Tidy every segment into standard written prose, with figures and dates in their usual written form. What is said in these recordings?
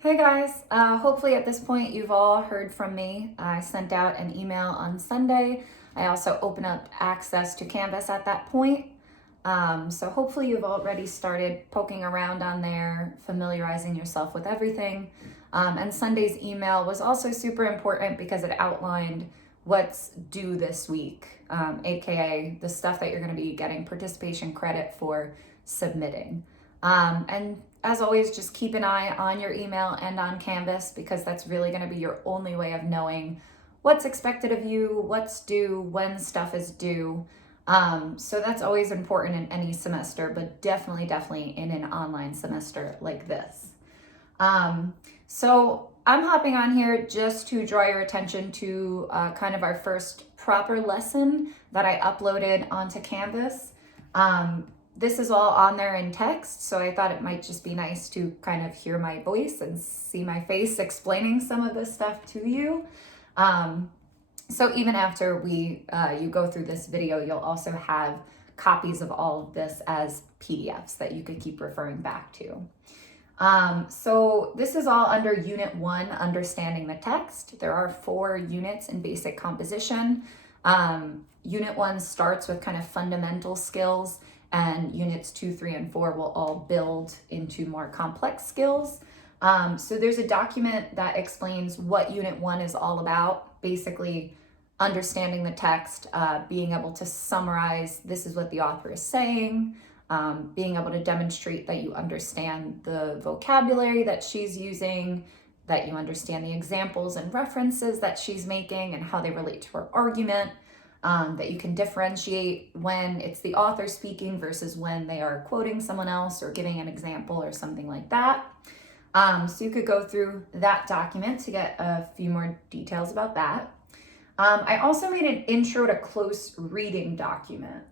Hey guys, hopefully at this point you've all heard from me. I sent out an email on Sunday. I also opened up access to Canvas at that point. So hopefully you've already started poking around on there, familiarizing yourself with everything. And Sunday's email was also super important because it outlined what's due this week, aka the stuff that you're going to be getting participation credit for submitting. And as always, just keep an eye on your email and on Canvas because that's really going to be your only way of knowing what's expected of you, what's due, when stuff is due. So that's always important in any semester, but definitely in an online semester like this. So I'm hopping on here just to draw your attention to kind of our first proper lesson that I uploaded onto Canvas. This is all on there in text, so I thought it might just be nice to kind of hear my voice and see my face explaining some of this stuff to you. So even after you go through this video, you'll also have copies of all of this as PDFs that you could keep referring back to. So this is all under Unit 1, Understanding the Text. There are 4 units in basic composition. Unit 1 starts with kind of fundamental skills, and units 2, 3, and 4 will all build into more complex skills. So there's a document that explains what Unit 1 is all about, basically understanding the text, being able to summarize, this is what the author is saying, being able to demonstrate that you understand the vocabulary that she's using, that you understand the examples and references that she's making and how they relate to her argument, that you can differentiate when it's the author speaking versus when they are quoting someone else or giving an example or something like that. So you could go through that document to get a few more details about that. I also made an intro to close reading document.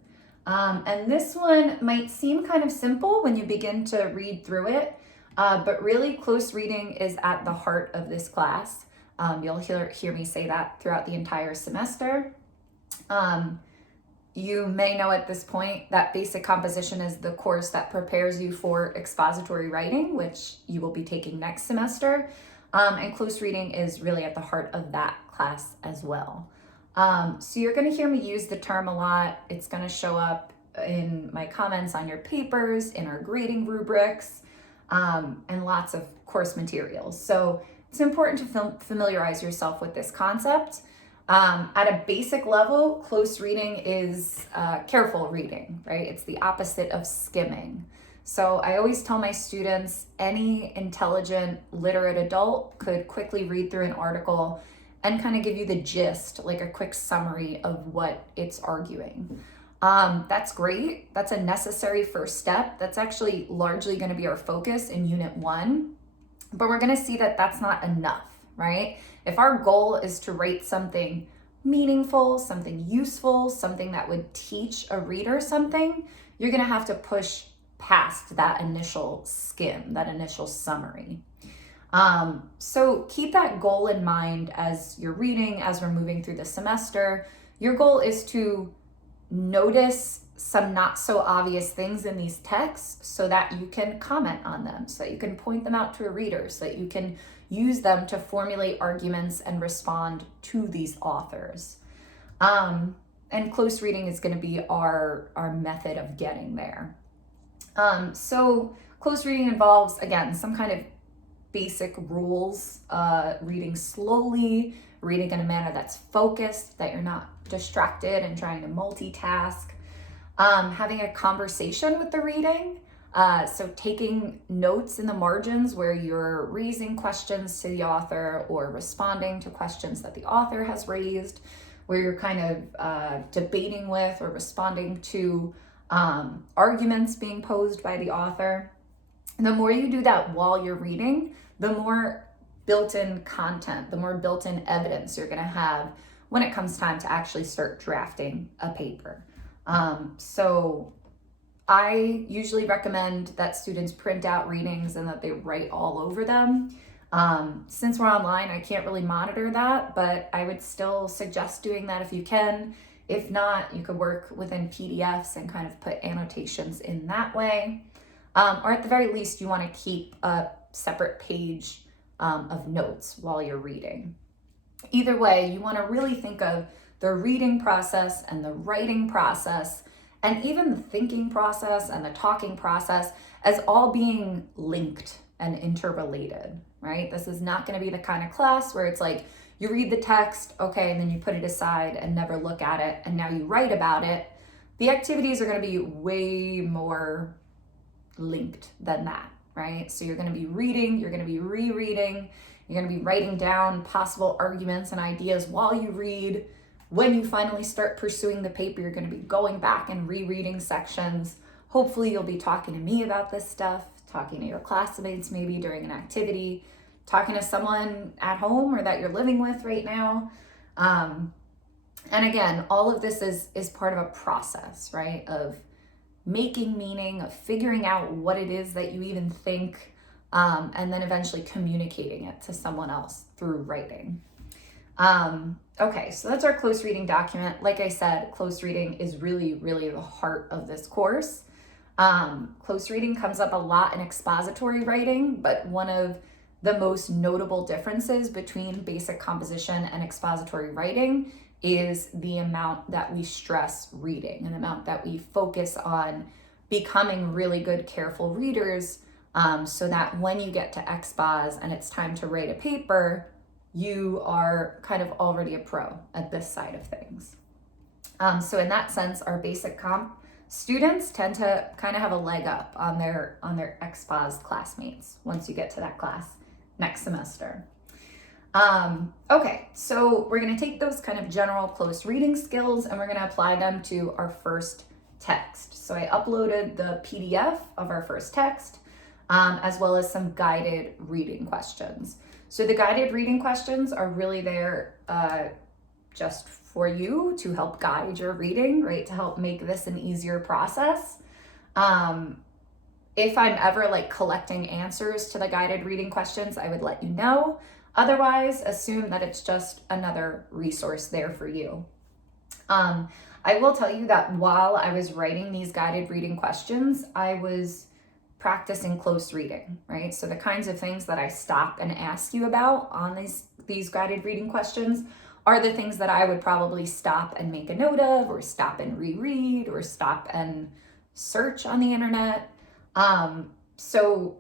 And this one might seem kind of simple when you begin to read through it, but really close reading is at the heart of this class. You'll hear me say that throughout the entire semester. You may know at this point that basic composition is the course that prepares you for expository writing, which you will be taking next semester. And close reading is really at the heart of that class as well. So you're going to hear me use the term a lot. It's going to show up in my comments on your papers, in our grading rubrics, and lots of course materials. So it's important to familiarize yourself with this concept. At a basic level, close reading is careful reading, right? It's the opposite of skimming. So I always tell my students any intelligent, literate adult could quickly read through an article and kind of give you the gist, like a quick summary of what it's arguing. That's great. That's a necessary first step. That's actually largely going to be our focus in Unit 1. But we're going to see that that's not enough, right? If our goal is to write something meaningful, something useful, something that would teach a reader something, you're going to have to push past that initial skim, that initial summary. So keep that goal in mind as you're reading, as we're moving through the semester. Your goal is to notice some not so obvious things in these texts so that you can comment on them, so that you can point them out to a reader, so that you can use them to formulate arguments and respond to these authors. And close reading is going to be our method of getting there. So close reading involves, again, some kind of basic rules, reading slowly, reading in a manner that's focused, that you're not distracted and trying to multitask, having a conversation with the reading, so taking notes in the margins where you're raising questions to the author or responding to questions that the author has raised, where you're kind of debating with or responding to arguments being posed by the author. And the more you do that while you're reading, the more built-in content, the more built-in evidence you're going to have when it comes time to actually start drafting a paper. So I usually recommend that students print out readings and that they write all over them. Since we're online, I can't really monitor that, but I would still suggest doing that if you can. If not, you could work within PDFs and kind of put annotations in that way. Or at the very least, you want to keep a separate page of notes while you're reading. Either way, you want to really think of the reading process and the writing process and even the thinking process and the talking process as all being linked and interrelated, right? This is not going to be the kind of class where it's like you read the text, okay, and then you put it aside and never look at it, and now you write about it. The activities are going to be way more linked than that, right? So you're going to be reading, you're going to be rereading, you're going to be writing down possible arguments and ideas while you read. When you finally start pursuing the paper, you're going to be going back and rereading sections. Hopefully you'll be talking to me about this stuff, talking to your classmates maybe during an activity, talking to someone at home or that you're living with right now. And again, all of this is part of a process, right? Of making meaning, of figuring out what it is that you even think, and then eventually communicating it to someone else through writing. Okay, so that's our close reading document. Like I said, close reading is really, really the heart of this course. Close reading comes up a lot in expository writing, but one of the most notable differences between basic composition and expository writing is the amount that we stress reading and the amount that we focus on becoming really good, careful readers, so that when you get to expos and it's time to write a paper, you are kind of already a pro at this side of things. So in that sense, our basic comp students tend to kind of have a leg up on their expos classmates once you get to that class next semester. Okay, so we're going to take those kind of general close reading skills and we're going to apply them to our first text. So I uploaded the PDF of our first text, as well as some guided reading questions. So the guided reading questions are really there just for you to help guide your reading, right? To help make this an easier process. If I'm ever like collecting answers to the guided reading questions, I would let you know. Otherwise, assume that it's just another resource there for you. I will tell you that while I was writing these guided reading questions, I was practicing close reading, right? So the kinds of things that I stop and ask you about on these guided reading questions are the things that I would probably stop and make a note of, or stop and reread, or stop and search on the internet. So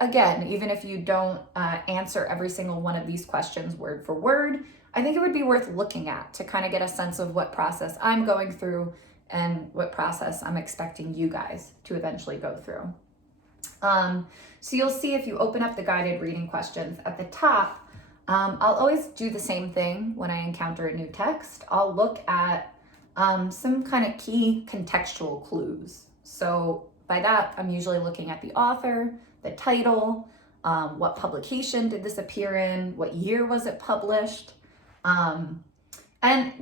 again, even if you don't answer every single one of these questions word for word, I think it would be worth looking at to kind of get a sense of what process I'm going through and what process I'm expecting you guys to eventually go through. So you'll see if you open up the guided reading questions at the top, I'll always do the same thing when I encounter a new text. I'll look at some kind of key contextual clues. So by that, I'm usually looking at the author, the title, what publication did this appear in, what year was it published. And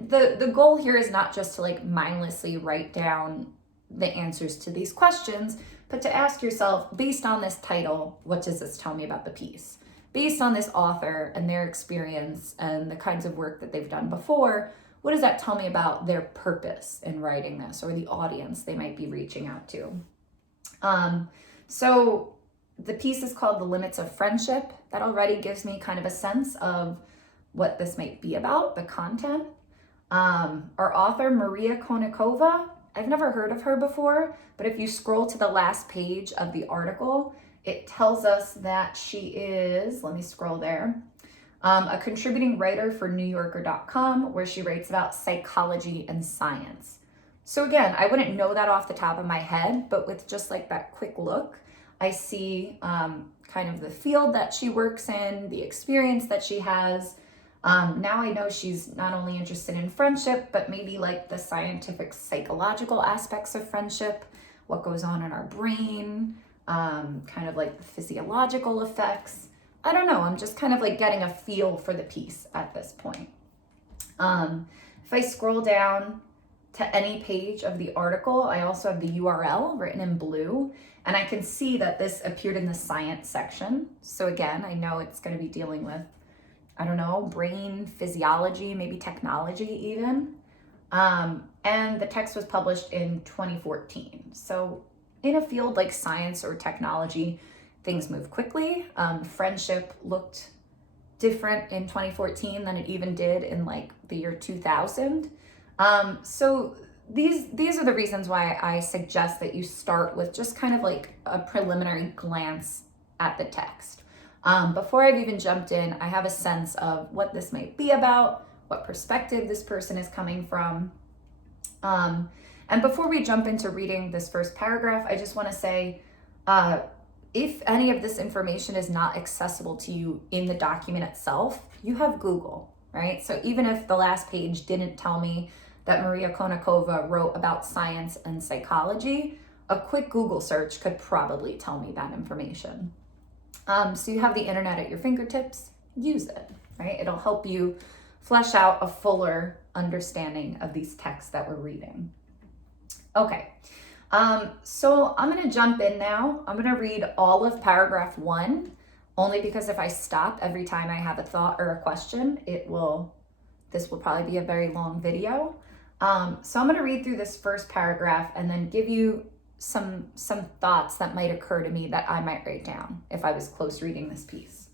the goal here is not just to like mindlessly write down the answers to these questions, but to ask yourself, based on this title, what does this tell me about the piece? Based on this author and their experience and the kinds of work that they've done before, what does that tell me about their purpose in writing this, or the audience they might be reaching out to? So the piece is called The Limits of Friendship. That already gives me kind of a sense of what this might be about, the content. Our author, Maria Konikova, I've never heard of her before, but if you scroll to the last page of the article, it tells us that she is, let me scroll there, a contributing writer for NewYorker.com, where she writes about psychology and science. So again, I wouldn't know that off the top of my head, but with just like that quick look, I see kind of the field that she works in, the experience that she has. Now I know she's not only interested in friendship, but maybe like the scientific psychological aspects of friendship, what goes on in our brain, kind of like the physiological effects. I don't know, I'm just kind of like getting a feel for the piece at this point. If I scroll down to any page of the article, I also have the URL written in blue, and I can see that this appeared in the science section. So again, I know it's going to be dealing with, I don't know, brain physiology, maybe technology even. And the text was published in 2014. So in a field like science or technology, things move quickly. Friendship looked different in 2014 than it even did in like the year 2000. So these are the reasons why I suggest that you start with just kind of like a preliminary glance at the text. Before I've even jumped in, I have a sense of what this might be about, what perspective this person is coming from. And before we jump into reading this first paragraph, I just want to say, if any of this information is not accessible to you in the document itself, you have Google, right? So even if the last page didn't tell me that Maria Konnikova wrote about science and psychology, a quick Google search could probably tell me that information. So you have the internet at your fingertips, use it, right? It'll help you flesh out a fuller understanding of these texts that we're reading. Okay, so I'm gonna jump in now. I'm gonna read all of paragraph 1, only because if I stop every time I have a thought or a question, this will probably be a very long video. So I'm gonna read through this first paragraph and then give you some thoughts that might occur to me that I might write down if I was close reading this piece.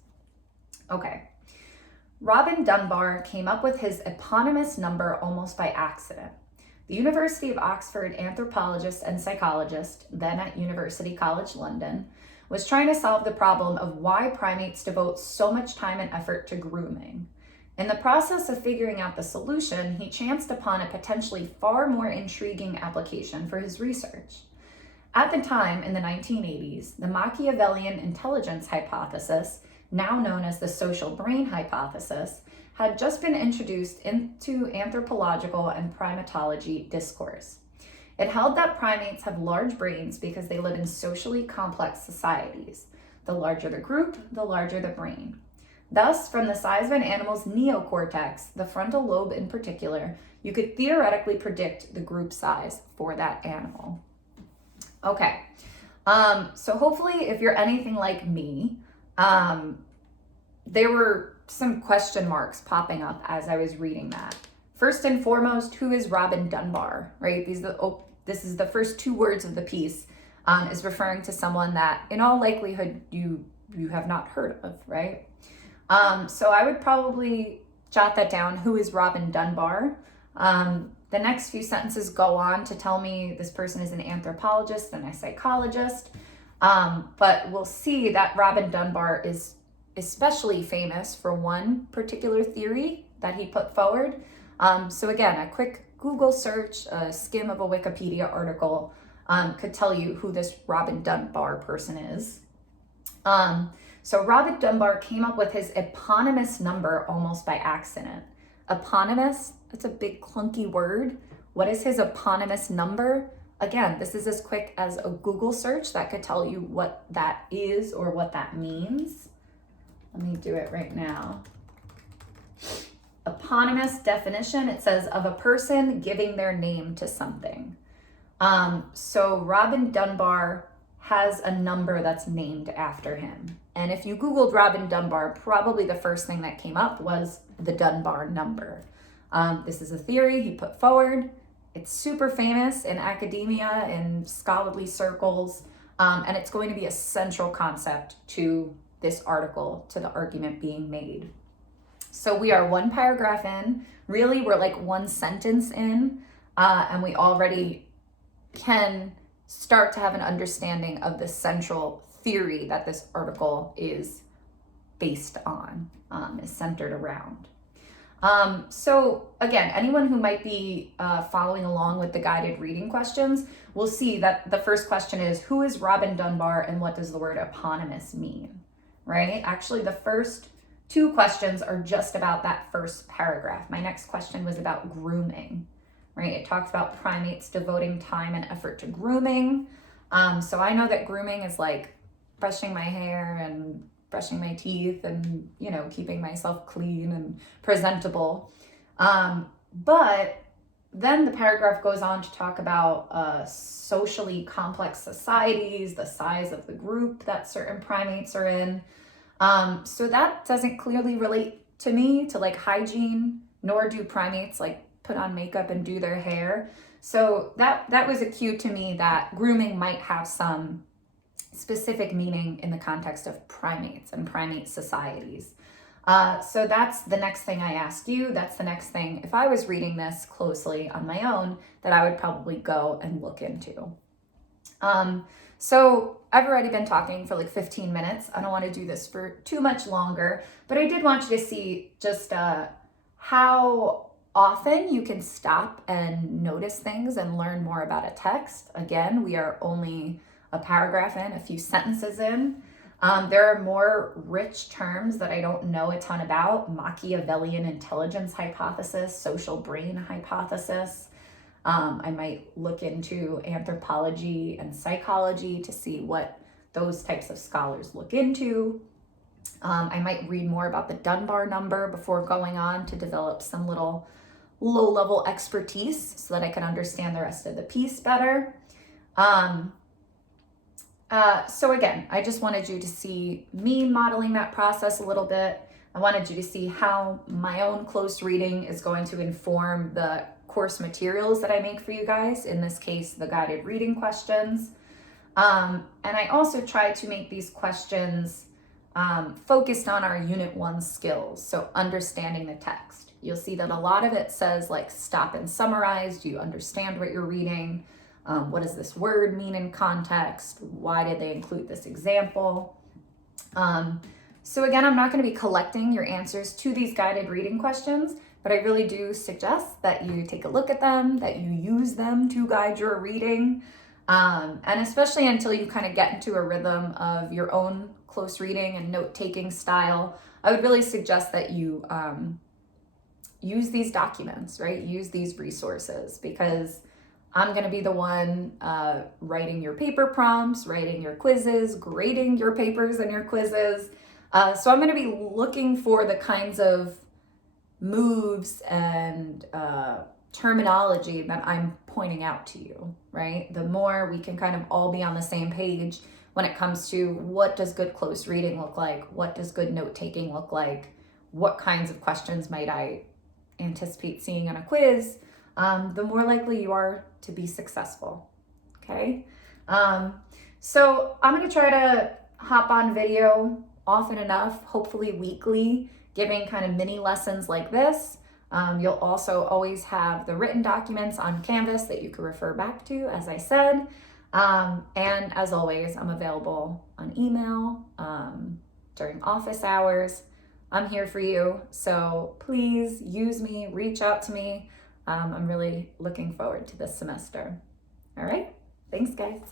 Okay. Robin Dunbar came up with his eponymous number almost by accident. The University of Oxford anthropologist and psychologist, then at University College London, was trying to solve the problem of why primates devote so much time and effort to grooming. In the process of figuring out the solution, he chanced upon a potentially far more intriguing application for his research. At the time, in the 1980s, the Machiavellian intelligence hypothesis, now known as the social brain hypothesis, had just been introduced into anthropological and primatology discourse. It held that primates have large brains because they live in socially complex societies. The larger the group, the larger the brain. Thus, from the size of an animal's neocortex, the frontal lobe in particular, you could theoretically predict the group size for that animal. Okay, so hopefully if you're anything like me, there were some question marks popping up as I was reading that. First and foremost, who is Robin Dunbar, right? This is the first 2 words of the piece, is referring to someone that in all likelihood you have not heard of, right? So I would probably jot that down. Who is Robin Dunbar? The next few sentences go on to tell me this person is an anthropologist and a psychologist. But we'll see that Robin Dunbar is especially famous for one particular theory that he put forward. So again, a quick Google search, a skim of a Wikipedia article could tell you who this Robin Dunbar person is. So Robin Dunbar came up with his eponymous number almost by accident. Eponymous, that's a big clunky word. What is his eponymous number? Again, this is as quick as a Google search that could tell you what that is or what that means. Let me do it right now. Eponymous definition, it says of a person giving their name to something. So Robin Dunbar has a number that's named after him. And if you Googled Robin Dunbar, probably the first thing that came up was the Dunbar number. This is a theory he put forward. It's super famous in academia, in scholarly circles, and it's going to be a central concept to this article, to the argument being made. So we are 1 paragraph in, really we're like 1 sentence in, and we already can start to have an understanding of the central theory that this article is based on, is centered around. So again, anyone who might be following along with the guided reading questions will see that the first question is, who is Robin Dunbar and what does the word eponymous mean, right? Actually, the first 2 questions are just about that first paragraph. My next question was about grooming, right? It talks about primates devoting time and effort to grooming. So I know that grooming is like brushing my hair and brushing my teeth and, keeping myself clean and presentable. But then the paragraph goes on to talk about socially complex societies, the size of the group that certain primates are in. So that doesn't clearly relate to me to like hygiene, nor do primates like put on makeup and do their hair. So that was a cue to me that grooming might have some specific meaning in the context of primates and primate societies. So that's the next thing I ask you. That's the next thing, if I was reading this closely on my own, that I would probably go and look into. So I've already been talking for like 15 minutes. I don't want to do this for too much longer, but I did want you to see just how often you can stop and notice things and learn more about a text. Again, we are only a paragraph in, a few sentences in. There are more rich terms that I don't know a ton about: Machiavellian intelligence hypothesis, social brain hypothesis. I might look into anthropology and psychology to see what those types of scholars look into. I might read more about the Dunbar number before going on to develop some little low-level expertise so that I can understand the rest of the piece better. So again, I just wanted you to see me modeling that process a little bit. I wanted you to see how my own close reading is going to inform the course materials that I make for you guys, in this case, the guided reading questions. And I also try to make these questions focused on our Unit 1 skills, so understanding the text. You'll see that a lot of it says like stop and summarize. Do you understand what you're reading? What does this word mean in context? Why did they include this example? So again, I'm not going to be collecting your answers to these guided reading questions, but I really do suggest that you take a look at them, that you use them to guide your reading, and especially until you kind of get into a rhythm of your own close reading and note-taking style, I would really suggest that you use these documents, right? Use these resources, because I'm going to be the one writing your paper prompts, writing your quizzes, grading your papers and your quizzes. So I'm going to be looking for the kinds of moves and terminology that I'm pointing out to you, right? The more we can kind of all be on the same page when it comes to what does good close reading look like, what does good note-taking look like, what kinds of questions might I anticipate seeing on a quiz, the more likely you are to be successful, okay? So I'm gonna try to hop on video often enough, hopefully weekly, giving kind of mini lessons like this. You'll also always have the written documents on Canvas that you can refer back to, as I said. And as always, I'm available on email during office hours. I'm here for you, so please use me, reach out to me. I'm really looking forward to this semester. All right, thanks guys.